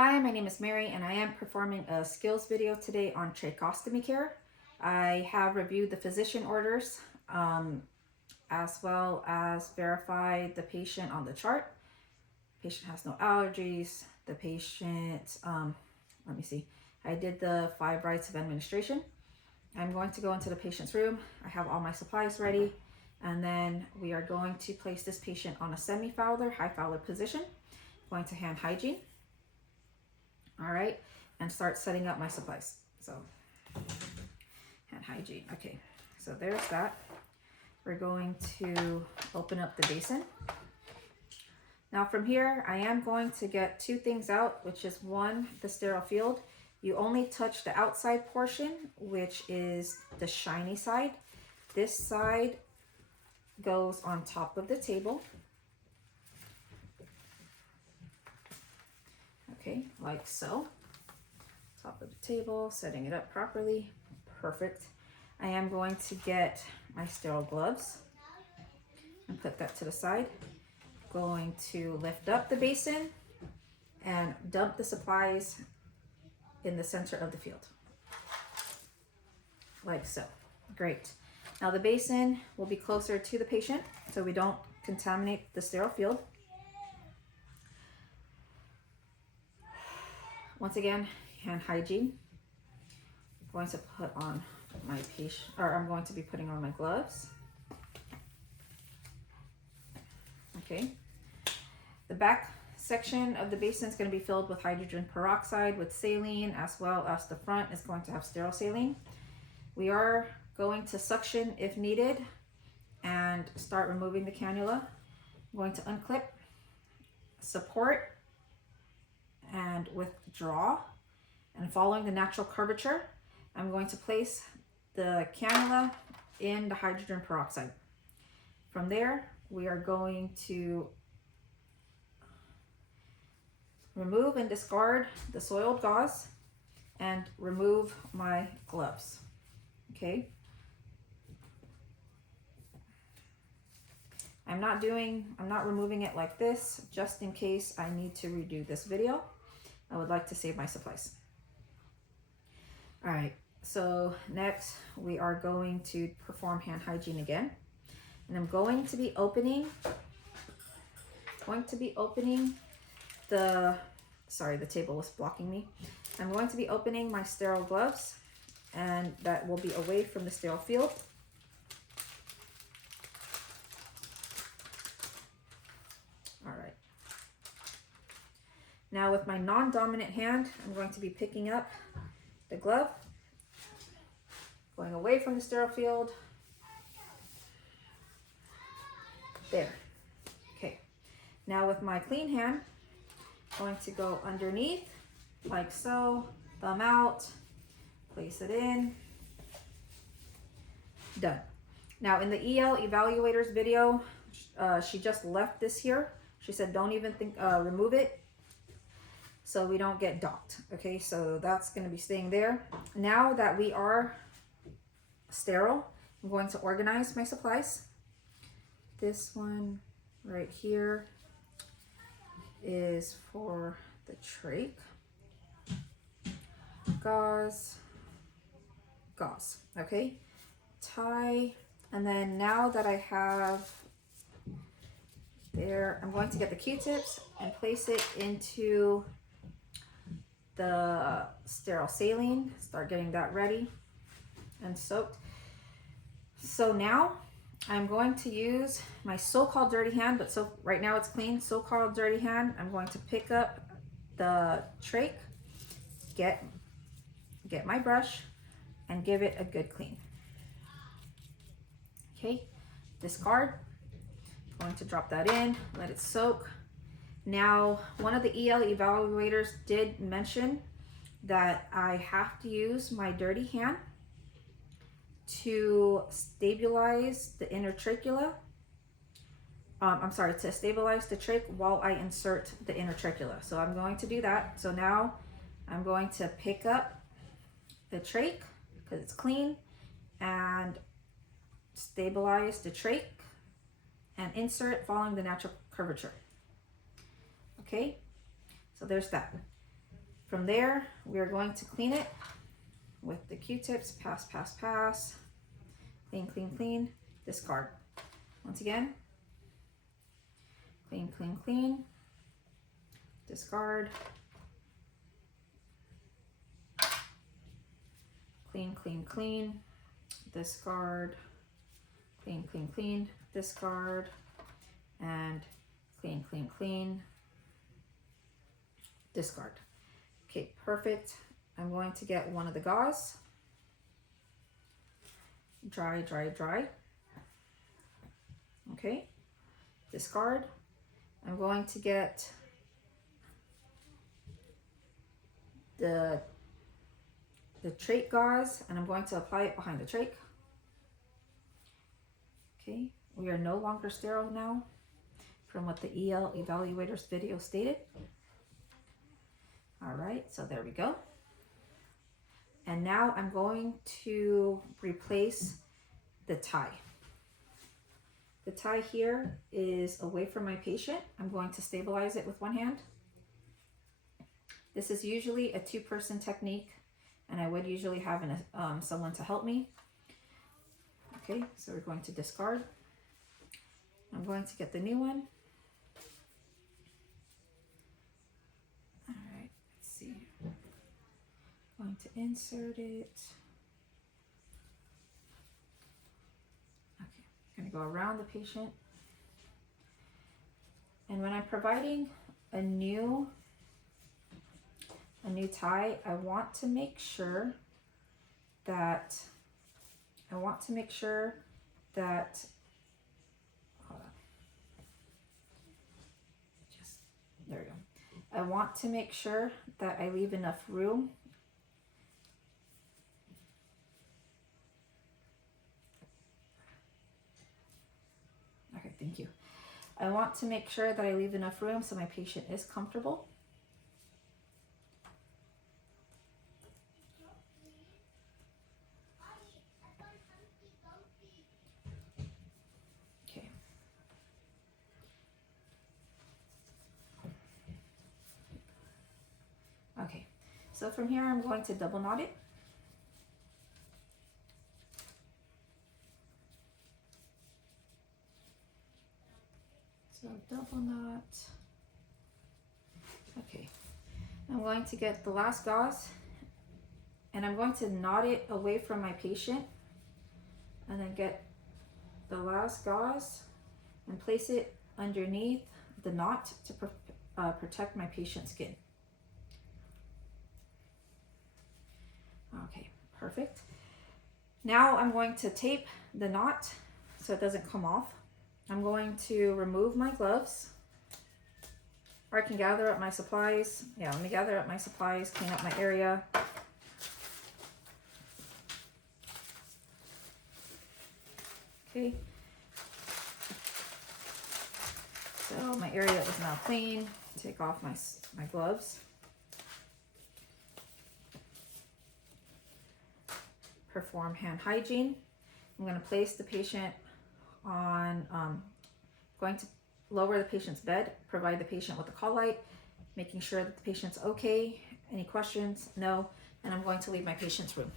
Hi, my name is Mary and I am performing a skills video today on tracheostomy care. I have reviewed the physician orders as well as verified the patient on the chart. Patient has no allergies. The patient, let me see, I did the 5 rights of administration. I'm going to go into the patient's room. I have all my supplies ready, and then we are going to place this patient on a semi-Fowler, high Fowler position. Going to hand hygiene. All right, and start setting up my supplies. So hand hygiene. Okay, so there's that. We're going to open up the basin. Now from here, I am going to get 2 things out, which is 1, the sterile field. You only touch the outside portion, which is the shiny side. This side goes on top of the table. Okay, like so. Top of the table, setting it up properly. Perfect. I am going to get my sterile gloves and put that to the side. Going to lift up the basin and dump the supplies in the center of the field. Like so. Great. Now the basin will be closer to the patient so we don't contaminate the sterile field. Once again, hand hygiene. I'm going to put on my patient, or I'm going to be putting on my gloves. Okay. The back section of the basin is going to be filled with hydrogen peroxide with saline, as well as the front is going to have sterile saline. We are going to suction if needed and start removing the cannula. I'm going to unclip, support, and withdraw, and following the natural curvature, I'm going to place the cannula in the hydrogen peroxide. From there, we are going to remove and discard the soiled gauze and remove my gloves. Okay. I'm not removing it like this, just in case I need to redo this video. I would like to save my supplies. All right, so next we are going to perform hand hygiene again. And I'm going to be opening the table was blocking me. I'm going to be opening my sterile gloves, and that will be away from the sterile field. All right. Now with my non-dominant hand, I'm going to be picking up the glove, going away from the sterile field. There. Okay. Now with my clean hand, I'm going to go underneath, like so, thumb out, place it in. Done. Now in the EL evaluators video, she just left this here. She said don't even remove it, so we don't get docked. Okay, so that's going to be staying there. Now that we are sterile, I'm going to organize my supplies. This one right here is for the trach. Gauze. Okay, tie. And then now that I have there, I'm going to get the Q-tips and place it into the sterile saline. Start getting that ready and soaked. So now I'm going to use my so-called dirty hand, but so right now it's clean, so-called dirty hand. I'm going to pick up the trach, get my brush, and give it a good clean. Okay, discard. I'm going to drop that in, let it soak. Now, one of the EL evaluators did mention that I have to use my dirty hand to stabilize the inner trachea. To stabilize the trach while I insert the inner trachea. So I'm going to do that. So now I'm going to pick up the trach because it's clean and stabilize the trach and insert following the natural curvature. Okay, so there's that. From there, we are going to clean it with the Q-tips. Pass, pass, pass. Clean, clean, clean. Discard. Once again. Clean, clean, clean. Discard. Clean, clean, clean. Discard. Clean, clean, clean. Discard. And clean, clean, clean. Discard. Okay, perfect. I'm going to get one of the gauze. Dry, dry, dry. Okay, discard. I'm going to get the trach gauze, and I'm going to apply it behind the trach. Okay, we are no longer sterile now, from what the EL evaluator's video stated. All right, so there we go. And now I'm going to replace the tie. The tie here is away from my patient. I'm going to stabilize it with one hand. This is usually a two-person technique, and I would usually have someone to help me. Okay, so we're going to discard. I'm going to get the new one. All right, let's see. Going to insert it. Okay, I'm going to go around the patient. And when I'm providing a new tie, I want to make sure that hold on. There we go. I want to make sure that I leave enough room Okay, thank you. I want to make sure that I leave enough room so my patient is comfortable. Okay. Okay, so from here I'm going to double knot it. So double knot. Okay, I'm going to get the last gauze and I'm going to knot it away from my patient and then get the last gauze and place it underneath the knot to protect my patient's skin. Okay, perfect. Now I'm going to tape the knot so it doesn't come off. I'm going to remove my gloves, or I can gather up my supplies. Yeah, let me gather up my supplies, clean up my area. Okay. So my area is now clean. Take off my gloves. Perform hand hygiene. I'm going to place the patient on, going to lower the patient's bed, provide the patient with a call light, making sure that the patient's okay. Any questions? No. And I'm going to leave my patient's room.